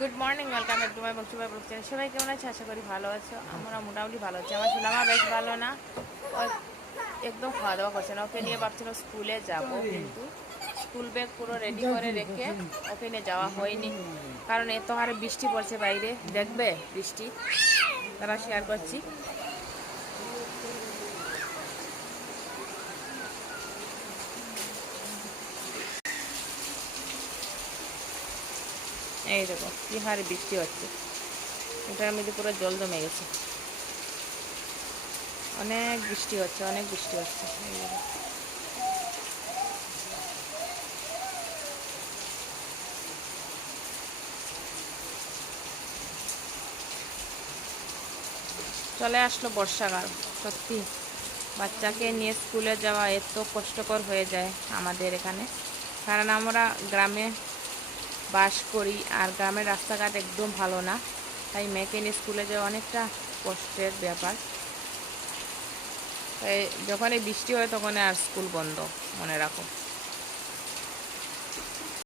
Good morning, welcome back to my বক্সুবাই blog channel. সবাই কেমন আছে? আশা করি ভালো আছো। আমরা মোটামুটি ভালো আছি। আমার সোনামা বেশ ভালো না, ও একদম খাওয়া দাওয়া করছে না। ওকে নিয়ে ভাবছিল স্কুলে যাব, কিন্তু স্কুল ব্যাগ পুরো রেডি করে রেখে ওকে নিয়ে যাওয়া হয়নি, কারণ এত হারে বৃষ্টি পড়ছে বাইরে। দেখবে বৃষ্টি, তারা শেয়ার করছি। এই দেখো কি হারে বৃষ্টি হচ্ছে, এটার মধ্যে পুরো জল জমে গেছে। অনেক বৃষ্টি হচ্ছে, অনেক বৃষ্টি হচ্ছে। এই দেখো। চলে আসলো বর্ষাকাল। সত্যি বাচ্চাকে নিয়ে স্কুলে যাওয়া এত কষ্টকর হয়ে যায় আমাদের এখানে, কারণ আমরা গ্রামে বাস করি আর গ্রামের রাস্তাঘাট একদম ভালো না। তাই মেয়েকে নিয়ে স্কুলে যাওয়া অনেকটা কষ্টের ব্যাপার। তাই যখন এই বৃষ্টি হয় তখন আর স্কুল বন্ধ, মনে রাখো।